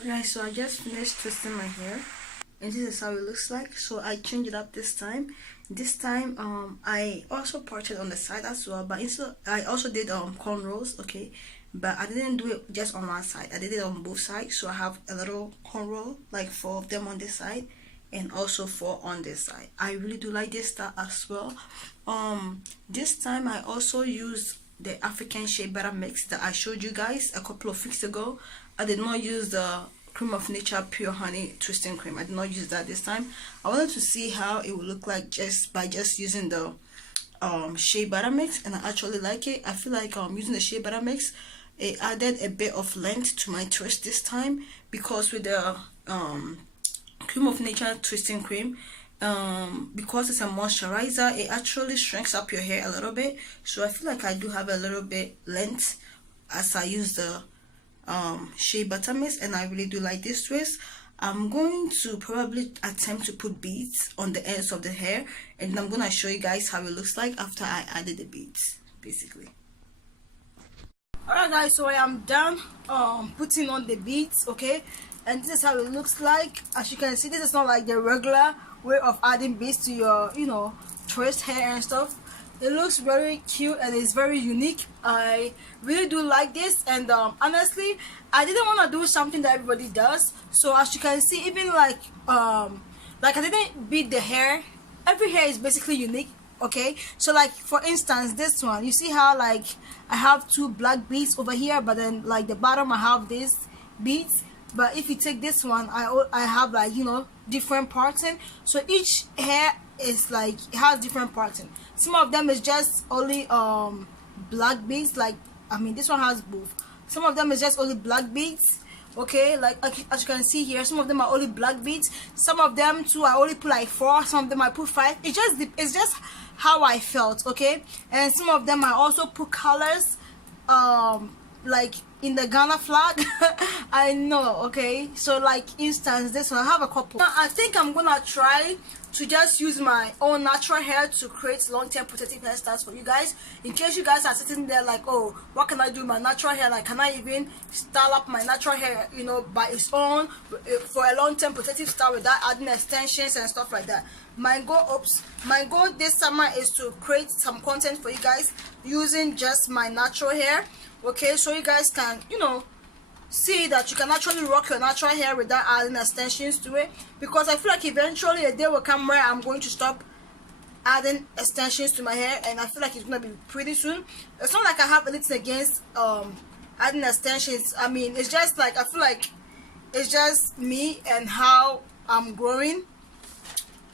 Alright, so I just finished twisting my hair, and this is how it looks like. So I changed it up this time. I also parted on the side as well, but instead I also did cornrows, okay, but I didn't do it just on one side. I did it on both sides. So I have a little cornrow, like 4 of them on this side, and also 4 on this side. I really do like this style as well. This time I also used the African Shea Butter Mix that I showed you guys a couple of weeks ago. I did not use the Cream of Nature Pure Honey Twisting Cream. I did not use that this time. I wanted to see how it would look like just by using the Shea Butter Mix, and I actually like it. I feel like using the Shea Butter Mix, it added a bit of length to my twist this time, because with the Cream of Nature Twisting Cream, because it's a moisturizer, it actually shrinks up your hair a little bit. So I feel like I do have a little bit length as I use the Shea Butter Mist, and I really do like this twist. I'm going to probably attempt to put beads on the ends of the hair, and I'm gonna show you guys how it looks like after I added the beads, basically. Alright guys, so I am done putting on the beads, okay, and this is how it looks like. As you can see, this is not like the regular way of adding beads to your twist hair and stuff. It looks very cute and it's very unique. I really do like this, and honestly, I didn't want to do something that everybody does. So as you can see, even like I didn't beat the hair. Every hair is basically unique, okay? So like for instance, this one, you see how like I have 2 black beads over here, but then like the bottom I have these beads. But if you take this one, I have like different parting. So each hair is like, it has different parting. Some of them is just only black beads, like I mean this one has both. Some of them is just only black beads, okay, like as you can see here. Some of them are only black beads. Some of them too I only put like 4. Some of them I put 5. It's just how I felt, okay. And some of them I also put colors, like in the Ghana flag. I know, okay. So like instance, this one I have a couple. Now, I think I'm gonna try to just use my own natural hair to create long-term protective hairstyles for you guys, in case you guys are sitting there like, oh, what can I do with my natural hair? Like, can I even style up my natural hair by its own for a long-term protective style without adding extensions and stuff like that? My goal this summer is to create some content for you guys using just my natural hair, okay, so you guys can see that you can actually rock your natural hair without adding extensions to it. Because I feel like eventually a day will come where I'm going to stop adding extensions to my hair, and I feel like it's gonna be pretty soon. It's not like I have anything against adding extensions. I mean, it's just like I feel like it's just me and how I'm growing.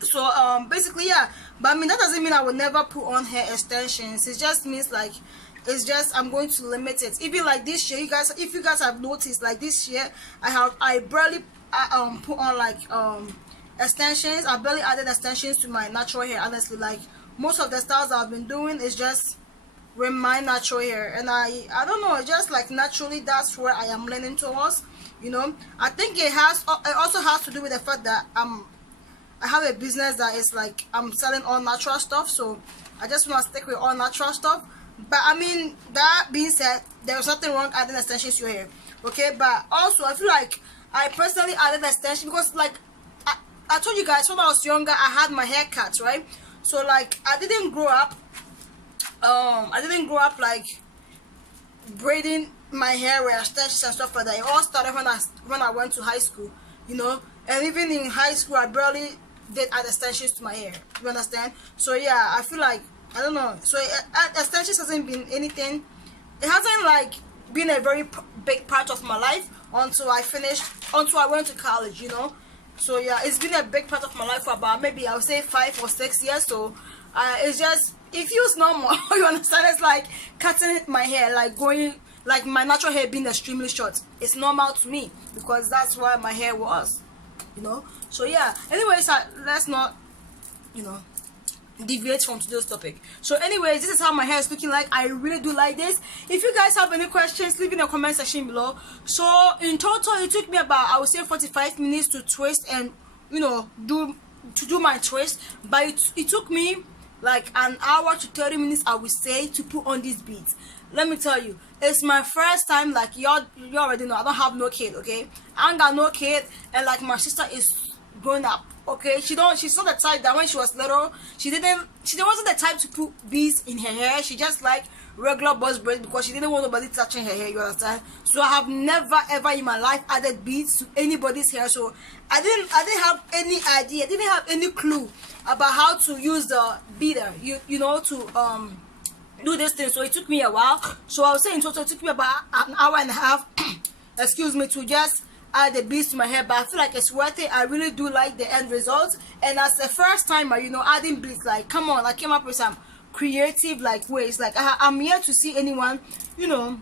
So basically, yeah, but I mean that doesn't mean I will never put on hair extensions. It just means like, it's just I'm going to limit it. Even like this year, you guys, if you guys have noticed, like this year I barely put on like extensions. I barely added extensions to my natural hair, honestly. Like most of the styles I've been doing is just with my natural hair, and I don't know, just like naturally that's where I am leaning towards. I think it also has to do with the fact that I have a business that is like I'm selling all natural stuff, so I just want to stick with all natural stuff. But I mean, that being said, there's nothing wrong adding extensions to your hair, okay? But also I feel like I personally added extensions because like I told you guys, when I was younger I had my hair cut, right? So like I didn't grow up like braiding my hair with extensions and stuff like that. It all started when I went to high school, and even in high school I barely did add extensions to my hair, you understand? So yeah, I feel like, I don't know, so extensions hasn't been anything, it hasn't like been a very big part of my life until I went to college, so yeah, it's been a big part of my life for about maybe I would say 5 or 6 years. So it's just, it feels normal. You understand? It's like cutting my hair, like going, like my natural hair being extremely short. It's normal to me because that's why my hair was, so yeah. Anyways, let's not deviate from today's topic. So anyways, this is how my hair is looking like. I really do like this. If you guys have any questions, leave in the comment section below. So in total it took me about, I would say, 45 minutes to twist and do my twist, but it took me like an hour to 30 minutes, I would say, to put on these beads. Let me tell you, it's my first time. Like you already know, I don't have no kid. Okay, I ain't got no kid, and like my sister is grown up. Okay, she's not the type that when she was little, she wasn't the type to put beads in her hair. She just like regular buzz braids because she didn't want nobody touching her hair. You understand? So I have never ever in my life added beads to anybody's hair. So I didn't have any idea. I didn't have any clue about how to use the beader. You know, to do this thing. So it took me a while. So I was saying in total it took me about an hour and a half excuse me, to just add the beads to my hair, but I feel like it's worth it. I really do like the end result. And as a first timer, you know, adding beads, like come on, I came up with some creative like ways. Like I'm here to see anyone, you know,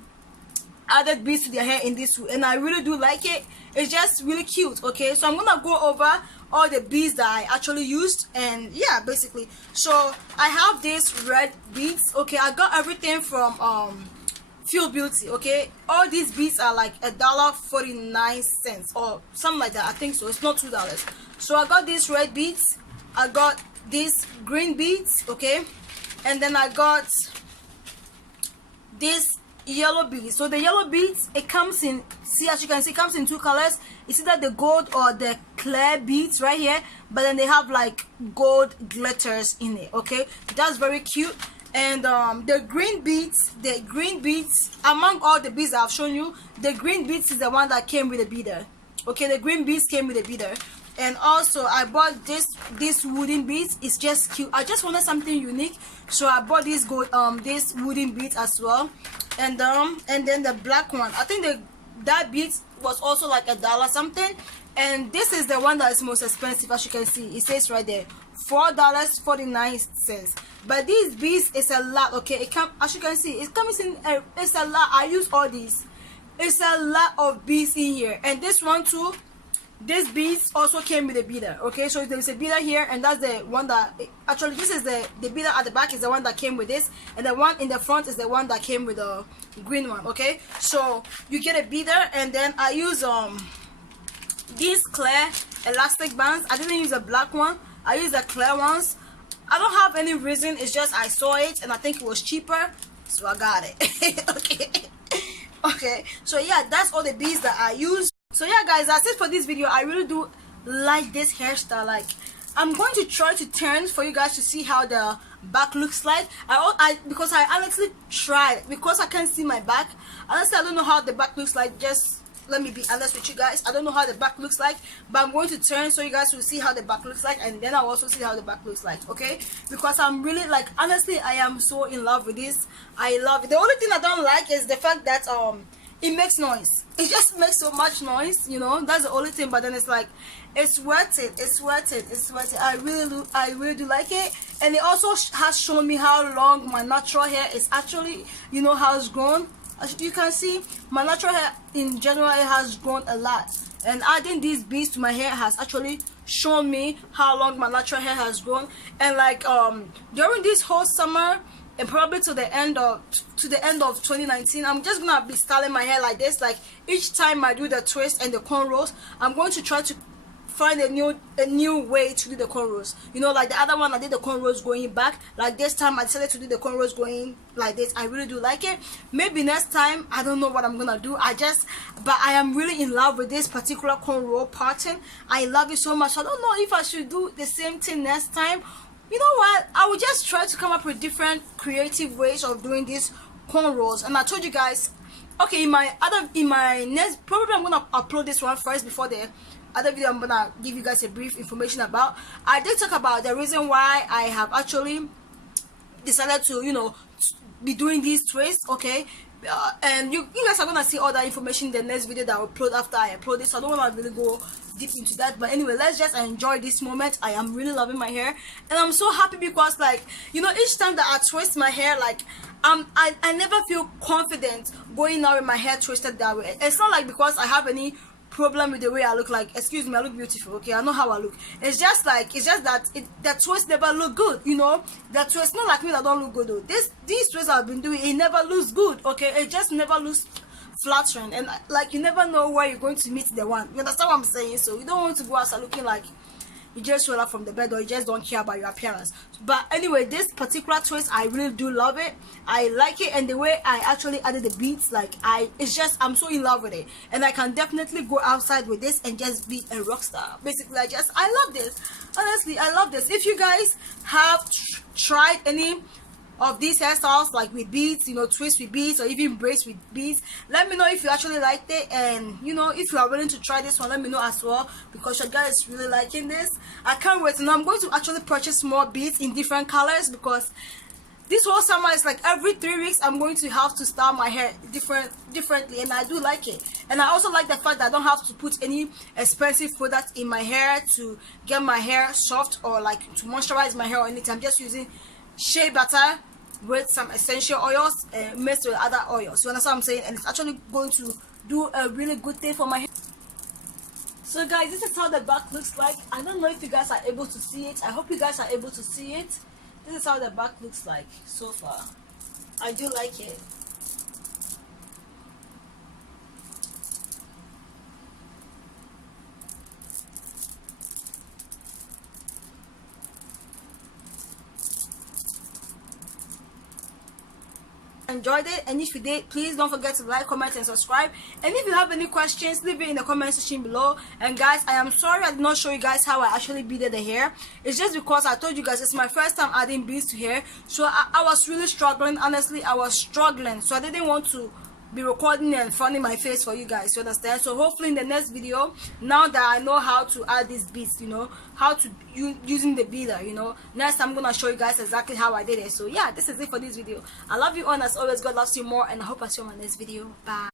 added beads to their hair in this way, and I really do like it. It's just really cute. Okay, so I'm gonna go over all the beads that I actually used, and yeah, basically. So I have these red beads. Okay, I got everything from Feel Beauty. Okay, all these beads are like $1.49 or something like that. I think so. It's not $2. So I got these red beads, I got these green beads, okay, and then I got this yellow beads. So the yellow beads, it comes in, see, as you can see, it comes in two colors. It's either the gold or the clear beads right here, but then they have like gold glitters in it. Okay, so that's very cute. And the green beads, among all the beads I've shown you, the green beads is the one that came with a beader. Okay, the green beads came with a beader. And also I bought this wooden beads. It's just cute. I just wanted something unique, so I bought this wooden beads as well. And then the black one, I think that bead was also like $1 something. And this is the one that is most expensive. As you can see, it says right there $4.49. But these beads is a lot. Okay, as you can see, it comes in it's a lot. I use all these. It's a lot of beads in here. And this one too, these beads also came with a beader. Okay, so there's a beader here, and that's the one that actually, this is the beader at the back is the one that came with this, and the one in the front is the one that came with the green one. Okay, so you get a beader, and then I use these clear elastic bands. I didn't use a black one, I use the clear ones. I don't have any reason, it's just I saw it and I think it was cheaper, so I got it. Okay, so yeah, that's all the beads that I use. So yeah guys, that's it for this video. I really do like this hairstyle. Like, I'm going to try to turn for you guys to see how the back looks like. Because I honestly tried, because I can't see my back, honestly I don't know how the back looks like. Just let me be honest with you guys, I don't know how the back looks like, but I'm going to turn so you guys will see how the back looks like, and then I'll also see how the back looks like. Okay, because I'm really, like, honestly I am so in love with this. I love it. The only thing I don't like is the fact that it makes noise. It just makes so much noise, you know. That's the only thing. But then it's like, it's worth it. It's worth it. It's worth it. I really do like it. And it also has shown me how long my natural hair is actually, you know, has grown. As you can see, my natural hair in general has grown a lot. And adding these beads to my hair has actually shown me how long my natural hair has grown. And like during this whole summer, and probably to the end of 2019, I'm just gonna be styling my hair like this. Like, each time I do the twist and the cornrows, I'm going to try to find a new way to do the cornrows. You know, like the other one I did the cornrows going back. Like this time I decided to do the cornrows going like this. I really do like it. Maybe next time, I don't know what I'm gonna do. But I am really in love with this particular cornrow pattern. I love it so much. I don't know if I should do the same thing next time. You know what, I will just try to come up with different creative ways of doing these cornrows. And I told you guys, okay, in my next, probably I'm gonna upload this one first before the other video I'm gonna give you guys a brief information about. I did talk about the reason why I have actually decided to, you know, be doing these twists. Okay, and you guys are gonna see all that information in the next video that I'll upload after I upload this. So I don't want to really go deep into that, but anyway, let's just enjoy this moment. I am really loving my hair, and I'm so happy because, like, you know, each time that I twist my hair, like, I never feel confident going out with my hair twisted that way. It's not like because I have any problem with the way I look. Like, excuse me, I look beautiful, okay, I know how I look. It's just that the twist never look good, you know. The twist, not like me that don't look good though. These twists I've been doing, it never looks good, okay. It just never looks flattering, and like, you never know where you're going to meet the one. You understand what I'm saying? So you don't want to go outside looking like you just roll out from the bed, or you just don't care about your appearance. But anyway, this particular twist, I really do love it. I like it, and the way I actually added the beads, like I'm so in love with it, and I can definitely go outside with this and just be a rock star. Basically, I love this. Honestly, I love this. If you guys have tried any of these hairstyles, like with beads, you know, twist with beads, or even braids with beads, let me know if you actually liked it. And you know, if you are willing to try this one, let me know as well, because your girl is really liking this. I can't wait. And I'm going to actually purchase more beads in different colors, because this whole summer is like every 3 weeks I'm going to have to style my hair differently, and I do like it. And I also like the fact that I don't have to put any expensive products in my hair to get my hair soft, or like to moisturize my hair or anything. I'm just using shea butter with some essential oils mixed with other oils. You understand what I'm saying? And it's actually going to do a really good thing for my hair. So guys, this is how the back looks like. I don't know if you guys are able to see it. I hope you guys are able to see it. This is how the back looks like so far. I do like it. Enjoyed it, and if you did, please don't forget to like, comment, and subscribe. And if you have any questions, leave it in the comment section below. And guys, I am sorry I did not show you guys how I actually beaded the hair. It's just because I told you guys it's my first time adding beads to hair, so I was really struggling. Honestly, I was struggling, so I didn't want to be recording and fronting my face for you guys, you understand? So hopefully in the next video, now that I know how to add these beads, you know, how to using the beader, you know, next I'm gonna show you guys exactly how I did it. So yeah, this is it for this video. I love you all, and as always, God loves you more, and I hope I see you in my next video. Bye.